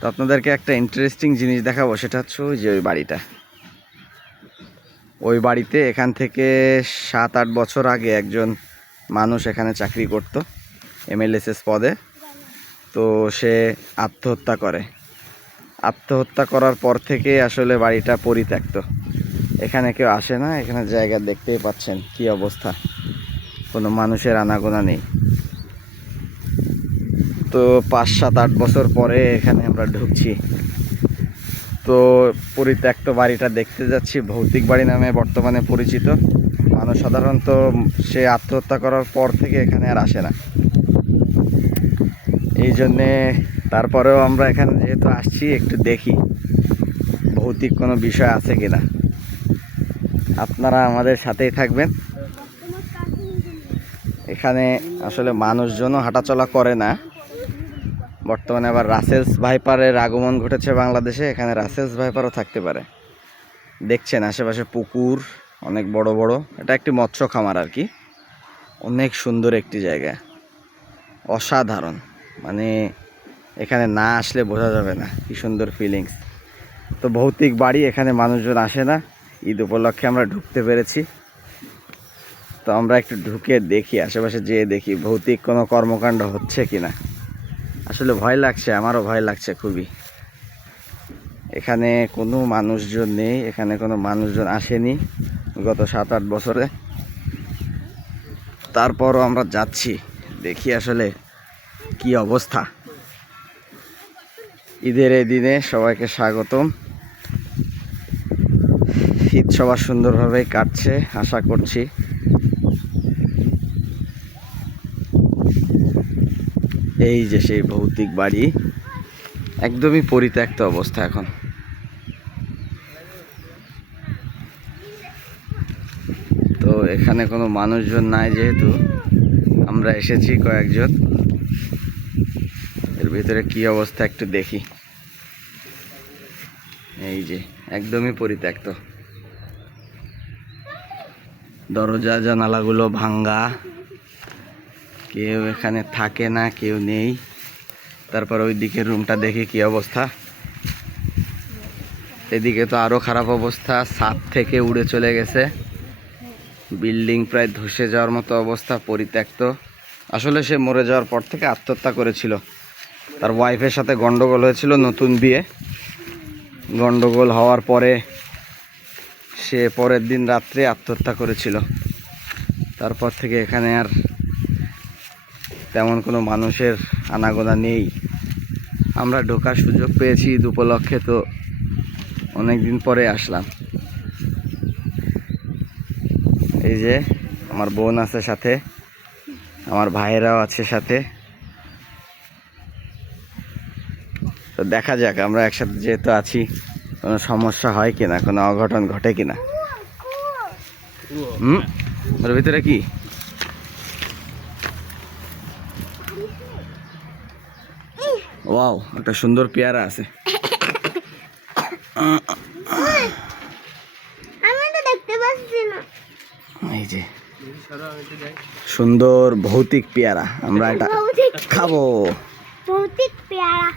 তো আপনাদেরকে একটা ইন্টারেস্টিং জিনিস দেখাবো, সেটা হচ্ছে ওই যে ওই বাড়িটা। ওই বাড়িতে এখান থেকে সাত আট বছর আগে একজন মানুষ এখানে চাকরি করত এমএলএসএস পদে। তো সে আত্মহত্যা করে। আত্মহত্যা করার পর থেকে আসলে বাড়িটা পরিত্যক্ত। এখানে কেউ আসে না, এখানে জায়গা দেখতেই পাচ্ছেন কি অবস্থা। কোনো মানুষের আনাগোনা নেই। তো পাঁচ সাত আট বছর পরে এখানে আমরা ঢুকছি। তো পরিত্যক্ত বাড়িটা দেখতে যাচ্ছি, ভৌতিক বাড়ি নামে বর্তমানে পরিচিত। মানুষ সাধারণত সে আত্মহত্যা করার পর থেকে এখানে আর আসে না। এই জন্যে তারপরেও আমরা এখানে যেহেতু আসছি, একটু দেখি ভৌতিক কোনো বিষয় আছে কি না আপনারা আমাদের সাথেই থাকবেন। এখানে আসলে মানুষজনও হাঁটাচলা করে না। বর্তমানে আবার রাসেলস ভাইপারের আগমন ঘটেছে বাংলাদেশে, এখানে রাসেলস ভাইপারও থাকতে পারে। দেখছেন আশেপাশে পুকুর, অনেক বড় বড়। এটা একটি মৎস্য খামার আর কি। অনেক সুন্দর একটি জায়গা। অসাধারণ। মানে এখানে না আসলে বোঝা যাবে না, কি সুন্দর ফিলিংস তো ভৌতিক বাড়ি, এখানে মানুষজন আসে না। ঈদ উপলক্ষে আমরা ঢুকতে পেরেছি। তো আমরা একটু ঢুকে দেখি, আশেপাশে যেয়ে দেখি ভৌতিক কোনো কর্মকাণ্ড হচ্ছে কিনা। আসলে ভয় লাগছে, আমারও ভয় লাগছে খুবই। এখানে কোনো মানুষজন নেই, এখানে কোনো মানুষজন আসেনি গত সাত আট বছরে। তারপরও আমরা যাচ্ছি, দেখি আসলে কি অবস্থা। ঈদের এই দিনে সবাইকে স্বাগতম। ঈদ সবার সুন্দরভাবে কাটছে, আশা করছি। এই যে সেই ভৌতিক বাড়ি, একদমই পরিত্যক্ত অবস্থা এখন। তো এখানে কোনো মানুষজন নাই যেহেতু, আমরা এসেছি কয়েকজন। এর ভিতরে কি অবস্থা একটু দেখি। এই যে, একদমই পরিত্যক্ত। দরজা, জানালাগুলো ভাঙ্গা। কেউ এখানে থাকে না, কেউ নেই। তারপর ওই দিকের রুমটা দেখে কি অবস্থা? এদিকে তো আরও খারাপ অবস্থা, ছাদ থেকে উড়ে চলে গেছে। বিল্ডিং প্রায় ধসে যাওয়ার মতো অবস্থা, পরিত্যক্ত। আসলে সে মরে যাওয়ার পর থেকে আত্মহত্যা করেছিল। তার ওয়াইফের সাথে গন্ডগোল হয়েছিল নতুন বিয়ে। গন্ডগোল হওয়ার পরে সে পরের দিন রাত্রে আত্মহত্যা করেছিল। তারপর থেকে এখানে আর তেমন কোনো মানুষের আনাগোনা নেই। আমরা ঢোকার সুযোগ পেয়েছি ঈদ উপলক্ষে তো অনেক দিন পরে আসলাম। এই যে আমার বোন আছে সাথে, আমার ভাইয়েরাও আছে সাথে। তো দেখা যাক, আমরা একসাথে যেহেতু আছি, কোনো সমস্যা হয় কিনা, কোনো অঘটন ঘটে কিনা। হুম? ওর ভিতরে কি? ওয়াও একটা সুন্দর পেয়ারা আছে। আমি তো দেখতে পাচ্ছি না। এই যে সুন্দর ভৌতিক পেয়ারা আমরা এটা খাব। ভৌতিক পেয়ারা।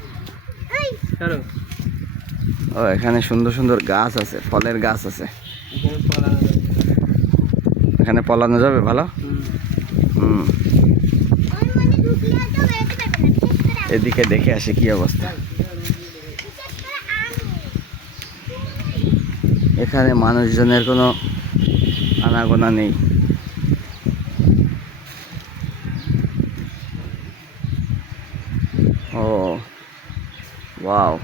ও এখানে সুন্দর সুন্দর গাছ আছে ফলের গাছ আছে। এখানে পলানো যাবে ভালো? হুম। এদিকে দেখে আসি কি অবস্থা। এখানে মানুষজনের কোনো আনাগোনা নেই। ও, ওয়াও।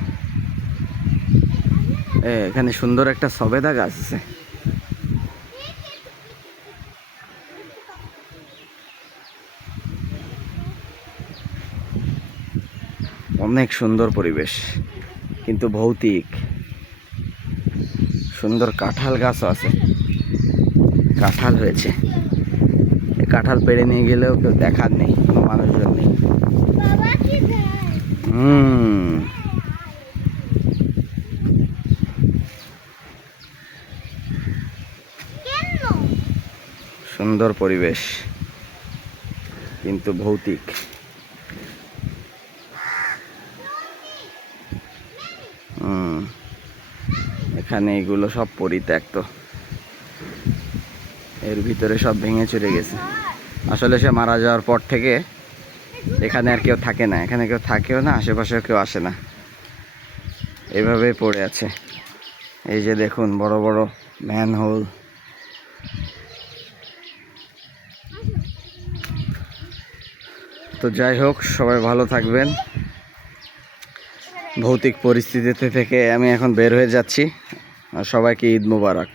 এখানে সুন্দর একটা সবেদা গাছ আছে। অনেক সুন্দর পরিবেশ কিন্তু ভৌতিক। সুন্দর কাঁঠাল গাছও আছে। কাঁঠাল হয়েছে। কাঁঠাল পেড়ে নিয়ে গেলেও কেউ দেখার নেই কোনো মানুষজন নেই। হুম। সুন্দর পরিবেশ কিন্তু ভৌতিক। এখানে এগুলো সব পরিত্যক্ত। এর ভিতরে সব ভেঙে চলে গেছে। আসলে সে মারা যাওয়ার পর থেকে এখানে আর কেউ থাকে না। এখানে কেউ থাকেও না, আশেপাশেও কেউ আসে না। এভাবেই পড়ে আছে। এই যে দেখুন, বড় বড় ম্যান হোল তো যাই হোক, সবাই ভালো থাকবেন। ভৌতিক পরিস্থিতিতে থেকে আমি এখন বের হয়ে যাচ্ছি। আর সবাইকে ঈদ মোবারক।